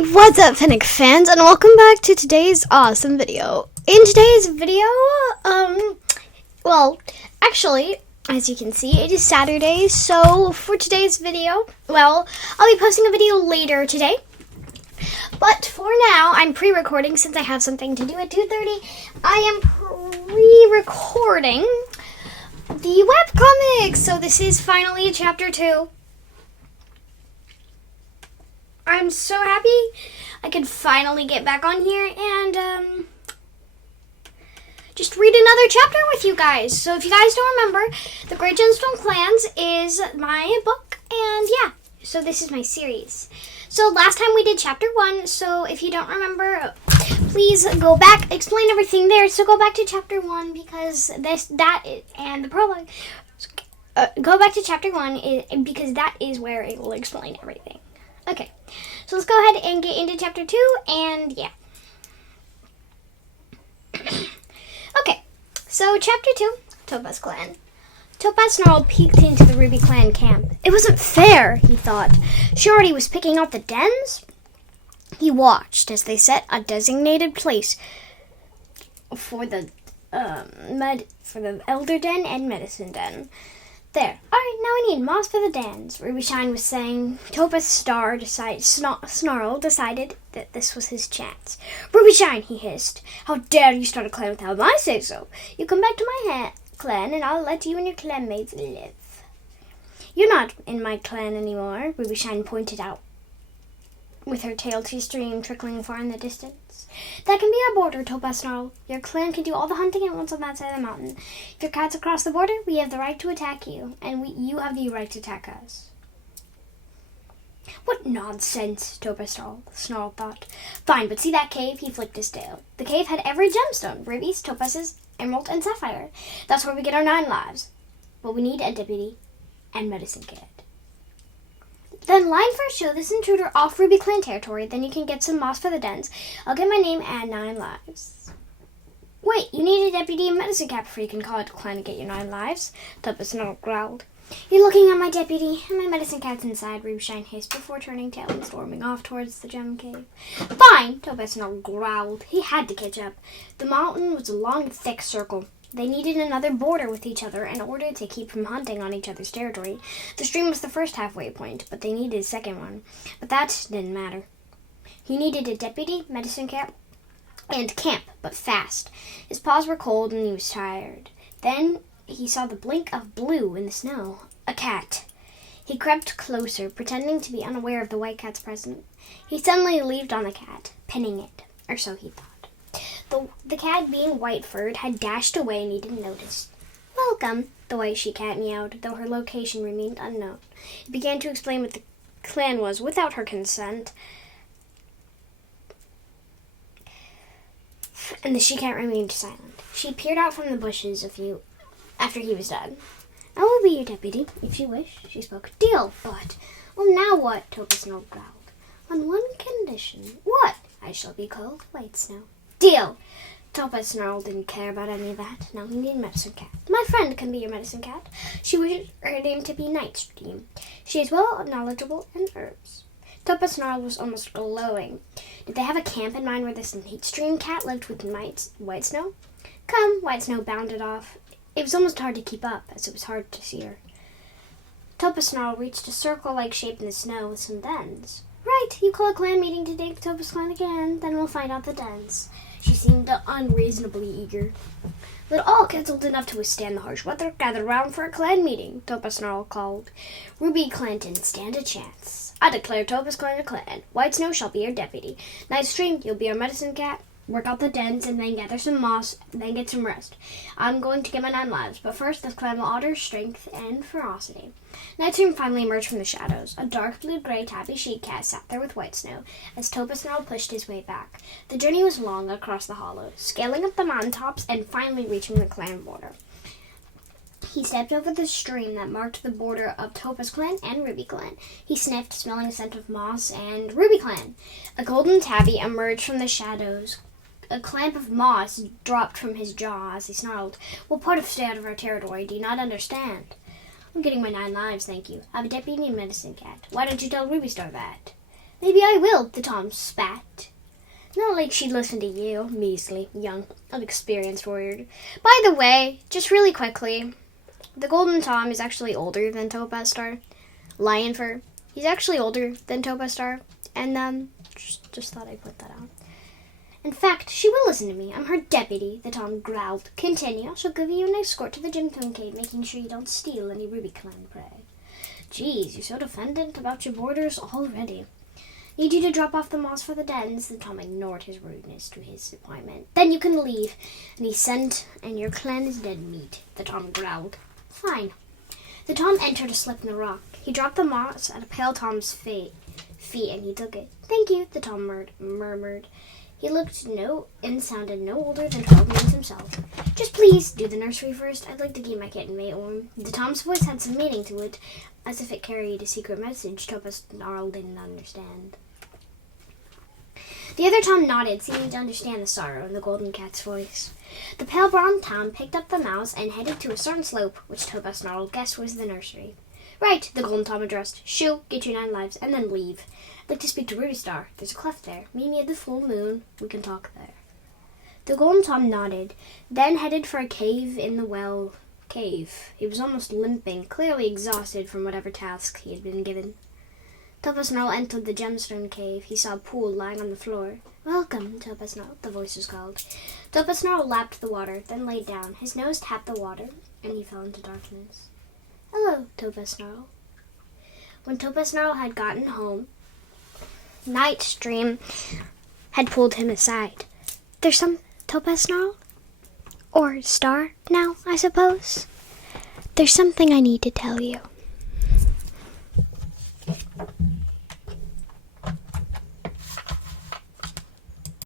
What's up, Fennec fans, and welcome back to today's awesome video. In today's video, actually, as you can see, it is Saturday, so for today's video, I'll be posting a video later today. But for now, I'm pre-recording since I have something to do at 2:30. I am pre-recording the webcomic, so this is finally chapter 2. I'm so happy I could finally get back on here and just read another chapter with you guys. So if you guys don't remember, The Great GemstoneClans is my book, and yeah, so this is my series. So last time we did chapter 1, so if you don't remember, please go back, explain everything there. So go back to chapter 1 because and the prologue. Go back to chapter 1 because that is where it will explain everything. Okay, so let's go ahead and get into chapter 2, and yeah. Okay, so chapter 2, Topaz Clan. Topaz Snarl peeked into the Ruby Clan camp. It wasn't fair, he thought. She already was picking out the dens. He watched as they set a designated place for the Elder Den and Medicine Den. There. Alright, now we need moss for the dens, Ruby Shine was saying. Topaz Snarl decided that this was his chance. Ruby Shine, he hissed. How dare you start a clan without my say-so? You come back to my clan and I'll let you and your clanmates live. You're not in my clan anymore, Ruby Shine pointed out, with her tail to a stream trickling far in the distance. That can be our border, Topaz Snarl. Your clan can do all the hunting at once on that side of the mountain. If your cat's across the border, we have the right to attack you, and you have the right to attack us. What nonsense, Topaz Snarl thought. Fine, but see that cave? He flicked his tail. The cave had every gemstone, rubies, topazes, emerald, and sapphire. That's where we get our 9 lives. But we need a deputy and medicine cat. Then line first, show this intruder off Ruby Clan territory, then you can get some moss for the dens. I'll get my name and 9 lives. Wait, you need a deputy and medicine cat before you can call it a clan to get your 9 lives, Topaz Snarl growled. You're looking at my deputy, and my medicine cat's inside, Ruby Shine hissed before turning tail and storming off towards the gem cave. Fine, Topaz Snarl growled. He had to catch up. The mountain was a long, thick circle. They needed another border with each other in order to keep from hunting on each other's territory. The stream was the first halfway point, but they needed a second one. But that didn't matter. He needed a deputy, medicine cat, and camp, but fast. His paws were cold and he was tired. Then he saw the blink of blue in the snow. A cat. He crept closer, pretending to be unaware of the white cat's presence. He suddenly leaped on the cat, pinning it, or so he thought. The cat, being white-furred, had dashed away and he didn't notice. Welcome, the white she-cat meowed, though her location remained unknown. He began to explain what the clan was without her consent, and the she-cat remained silent. She peered out from the bushes after he was done. I will be your deputy, if you wish, she spoke. Deal, but... Well, now what? Topaz Snarl growled. On one condition. What? I shall be called White Snow. Deal! Topaz Snarl didn't care about any of that. Now he needed medicine cat. My friend can be your medicine cat. She wishes her name to be Nightstream. She is well knowledgeable in herbs. Topaz Snarl was almost glowing. Did they have a camp in mind where this Nightstream cat lived with White Snow? Come, White Snow bounded off. It was almost hard to keep up, as it was hard to see her. Topaz Snarl reached a circle-like shape in the snow with some dens. Right, you call a clan meeting to take Topaz Clan again, then we'll find out the dens. She seemed unreasonably eager. Let all kids old enough to withstand the harsh weather gather round for a clan meeting, Topaz Snarl called. Ruby Clan didn't stand a chance. I declare Topaz Clan a clan. White Snow shall be our deputy. Nightstream, you'll be our medicine cat. Work out the dens and then gather some moss, then get some rest. I'm going to get my 9 lives, but first this clan will honor strength and ferocity. Nightstream finally emerged from the shadows. A dark blue-gray tabby she-cat sat there with White Snow as Topaz Snarl pushed his way back. The journey was long across the hollows, scaling up the mountaintops and finally reaching the clan border. He stepped over the stream that marked the border of Topaz Clan and Ruby Clan. He sniffed, smelling a scent of moss and Ruby Clan. A golden tabby emerged from the shadows. A clamp of moss dropped from his jaw as he snarled. What part of stay out of our territory do you not understand? I'm getting my 9 lives, thank you. I have a deputy and medicine cat. Why don't you tell Ruby Star that? Maybe I will, the Tom spat. Not like she'd listen to you, measly, young, unexperienced warrior. By the way, just really quickly, the Golden Tom is actually older than Topaz Star. Lion fur. He's actually older than Topaz Star. And, just thought I'd put that out. In fact, she will listen to me. I'm her deputy, the Tom growled. Continue. I shall give you an escort to the gemstone cave, making sure you don't steal any Ruby Clan prey. Geez, you're so defendant about your borders already. Need you to drop off the moss for the dens. The Tom ignored his rudeness to his appointment. Then you can leave. And he sent, and your clan is dead meat, the Tom growled. Fine. The Tom entered a slip in the rock. He dropped the moss at a pale Tom's feet, and he took it. Thank you, the Tom murmured. He looked and sounded no older than 12 months himself. Just please do the nursery first. I'd like to keep my kitten mate warm. The Tom's voice had some meaning to it, as if it carried a secret message Topaz Snarl didn't understand. The other Tom nodded, seeming to understand the sorrow in the golden cat's voice. The pale brown Tom picked up the mouse and headed to a certain slope, which Topaz Snarl guessed was the nursery. Right, the golden Tom addressed. Shoo, get your 9 lives, and then leave. I'd like to speak to Ruby Star. There's a cleft there. Meet me at the full moon. We can talk there. The golden Tom nodded, then headed for a cave in the cave. He was almost limping, clearly exhausted from whatever task he had been given. Topaz Snarl entered the gemstone cave. He saw a pool lying on the floor. Welcome, Topaz Snarl, the voice was called. Topaz Snarl lapped the water, then laid down. His nose tapped the water, and he fell into darkness. Hello, Topaz Snarl. When Topaz Snarl had gotten home, Nightstream had pulled him aside. There's some Topaz Snarl? Or Star now, I suppose? There's something I need to tell you.